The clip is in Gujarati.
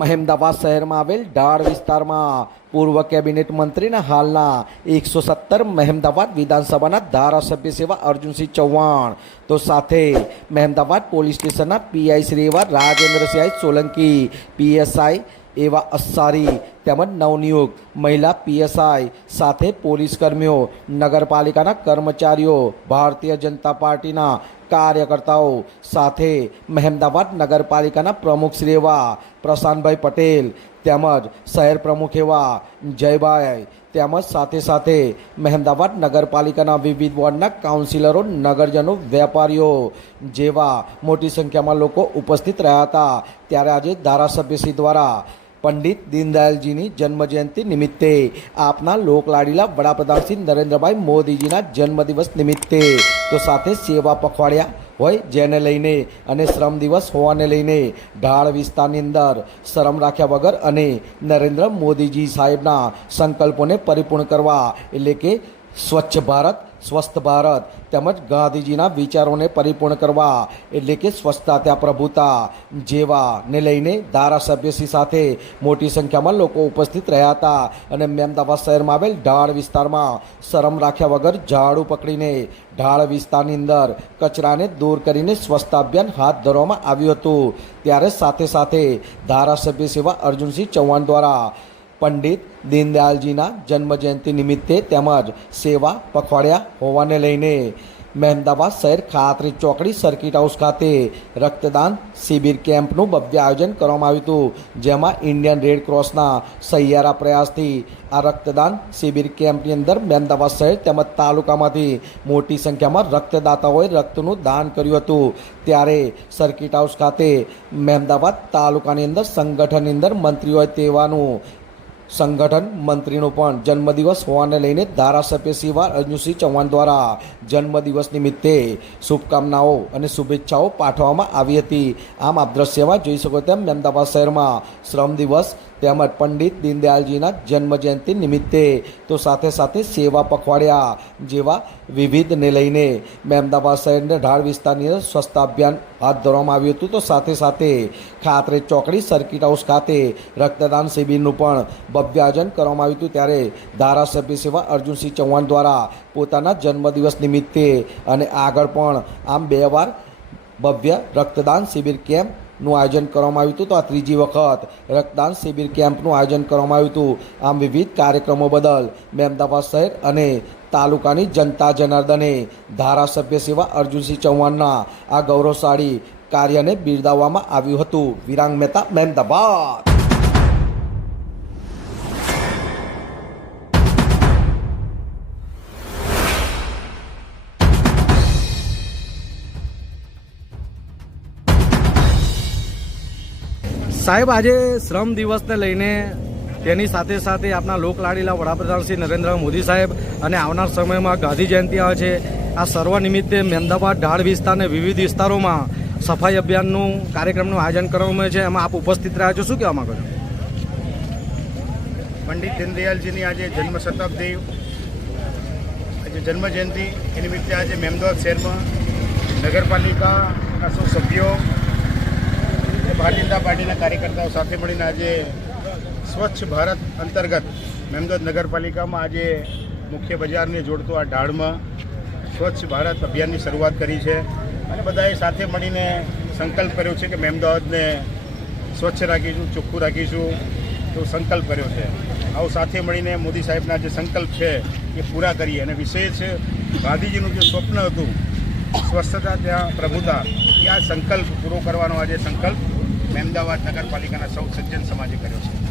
મહેમદાવાદ શહેરમાં આવેલ ઢાળ વિસ્તારમાં પૂર્વ કેબિનેટ મંત્રીના હાલના 117 મહેમદાવાદ વિધાનસભાના ધારાસભ્ય સેવા અર્જુનસિંહ ચૌહાણ તો સાથે મહેમદાવાદ પોલીસ સ્ટેશનના પીઆઈ શ્રી એવા રાજેન્દ્રસિંહ સોલંકી, પીએસઆઈ એવા અસ્સારી તેમજ નવનિયુક્ત મહિલા પીએસઆઈ સાથે પોલીસ કર્મીઓ, નગરપાલિકાના કર્મચારીઓ, ભારતીય જનતા પાર્ટીના કાર્યકર્તાઓ સાથે મહેમદાવાદ નગરપાલિકાના પ્રમુખ શ્રી એવા પ્રશાંતભાઈ પટેલ તેમજ શહેર પ્રમુખ એવા જયભાઈ તેમજ સાથે સાથે મહેમદાવાદ નગરપાલિકાના વિવિધ વોર્ડના કાઉન્સિલરો, નગરજનો, વેપારીઓ જેવા મોટી સંખ્યામાં લોકો ઉપસ્થિત રહ્યા હતા। ત્યારે આજે ધારાસભ્યશ્રી દ્વારા પંડિત દીનદયાલજીની જન્મજયંતિ નિમિત્તે આપના લોકલાડીલા વડાપ્રધાન શ્રી નરેન્દ્રભાઈ મોદીજીના જન્મદિવસ નિમિત્તે તો સાથે સેવા પખવાડિયા હોય જેને લઈને અને શ્રમ દિવસ હોવાને લઈને ઢાળ વિસ્તારની અંદર શરમ રાખ્યા વગર અને નરેન્દ્ર મોદીજી સાહેબના સંકલ્પોને પરિપૂર્ણ કરવા એટલે કે સ્વચ્છ ભારત, સ્વસ્થ ભારત તેમજ ગાંધીજીના વિચારોને પરિપૂર્ણ કરવા એટલે કે સ્વચ્છતા ત્યાં પ્રભુતા જેવાને લઈને ધારાસભ્યશ્રી સાથે મોટી સંખ્યામાં લોકો ઉપસ્થિત રહ્યા હતા। અને મહેમદાવાદ શહેરમાં આવેલ ઢાળ વિસ્તારમાં શરમ રાખ્યા વગર ઝાડુ પકડીને ઢાળ વિસ્તારની અંદર કચરાને દૂર કરીને સ્વચ્છતા અભિયાન હાથ ધરવામાં આવ્યું હતું। ત્યારે સાથે સાથે ધારાસભ્ય સેવા અર્જુનસિંહ ચૌહાણ દ્વારા પંડિત દીનદયાલજીના જન્મજયંતિ નિમિત્તે તેમજ સેવા પખવાડિયા હોવાને લઈને મહેમદાવાદ શહેર ખાતરી ચોકડી સર્કિટ હાઉસ ખાતે રક્તદાન શિબિર કેમ્પનું ભવ્ય આયોજન કરવામાં આવ્યું હતું, જેમાં ઇન્ડિયન રેડ ક્રોસના સહિયારા પ્રયાસથી આ રક્તદાન શિબિર કેમ્પની અંદર મહેમદાવાદ શહેર તેમજ તાલુકામાંથી મોટી સંખ્યામાં રક્તદાતાઓએ રક્તનું દાન કર્યું હતું। ત્યારે સર્કિટ હાઉસ ખાતે મહેમદાવાદ તાલુકાની અંદર સંગઠનની અંદર મંત્રી હોય તેવાનું સંગઠન મંત્રીનો પણ જન્મદિવસ હોવાને લઈને ધારાસભ્ય શ્રી અર્જુનસિંહ ચૌહાણ દ્વારા જન્મદિવસ નિમિત્તે શુભકામનાઓ અને શુભેચ્છાઓ પાઠવવામાં આવી હતી। આમ આપ દ્રશ્યમાં જોઈ શકો તેમ મહેમદાવાદ શહેરમાં શ્રમ દિવસ તેમજ પંડિત દીનદયાલજીના જન્મજયંતિ નિમિત્તે તો સાથે સાથે સેવા પખવાડિયા જેવા વિવિધને લઈને મહેમદાવાદ શહેરના ઢાળ વિસ્તારની અંદર સ્વચ્છતા અભિયાન હાથ ધરવામાં આવ્યું હતું। તો સાથે સાથે ખાતરી ચોકડી સર્કિટ હાઉસ ખાતે રક્તદાન શિબિરનું પણ ભવ્ય આયોજન કરવામાં આવ્યું હતું। ત્યારે ધારાસભ્ય સેવા અર્જુનસિંહ ચૌહાણ દ્વારા પોતાના જન્મદિવસ નિમિત્તે અને આગળ પણ આમ 2 વાર ભવ્ય રક્તદાન શિબિર કેમ્પનું આયોજન કરવામાં આવ્યું હતું। તો આ ત્રીજી વખત રક્તદાન શિબિર કેમ્પનું આયોજન કરવામાં આવ્યું હતું। આમ વિવિધ કાર્યક્રમો બદલ મહેમદાવાદ શહેર અને તાલુકાની જનતા જનાર્દને ધારાસભ્ય સેવા અર્જુનસિંહ ચૌહાણના આ ગૌરવશાળી કાર્યને બિરદાવવામાં આવ્યું હતું। વિરાંગ મહેતા, મહેમદાવાદ। સાહેબ, આજે શ્રમ દિવસને લઈને તેની સાથે સાથે આપણા લોકલાડીલા વડાપ્રધાન શ્રી નરેન્દ્ર મોદી સાહેબ અને આવનાર સમયમાં ગાંધી જયંતિ આવે છે, આ સર્વ નિમિત્તે મહેમદાવાદ ઢાળ વિસ્તાર અને વિવિધ વિસ્તારોમાં સફાઈ અભિયાનનું કાર્યક્રમનું આયોજન કરવામાં આવ્યું છે, એમાં આપ ઉપસ્થિત રહ્યા છો, શું કહેવા માંગો છો? પંડિત દીનદયાલજીની આજે જન્મ શતાબ્દી, આજે જન્મજયંતિ એ નિમિત્તે આજે મહેમદાવાદ શહેરમાં નગરપાલિકાના સૌ સભ્યો, ભારતીય જનતા પાર્ટીના કાર્યકર્તાઓ સાથે મળીને આજે સ્વચ્છ ભારત અંતર્ગત મહેમદાવાદ નગરપાલિકામાં આજે મુખ્ય બજારને જોડતો આ ઢાળમાં સ્વચ્છ ભારત અભિયાનની શરૂઆત કરી છે। અને બધાએ સાથે મળીને સંકલ્પ કર્યો છે કે મહેમદાવાદને સ્વચ્છ રાખીશું, ચોખ્ખું રાખીશું, તો સંકલ્પ કર્યો છે। આવો સાથે મળીને મોદી સાહેબના જે સંકલ્પ છે એ પૂરા કરીએ અને વિશેષ ગાંધીજીનું જે સ્વપ્ન હતું સ્વચ્છતા ત્યાં પ્રભુતા, એ આ સંકલ્પ પૂરો કરવાનો આજે સંકલ્પ મહેમદાવાદ નગરપાલિકાના સૌ સજ્જન સમાજે કર્યો છે।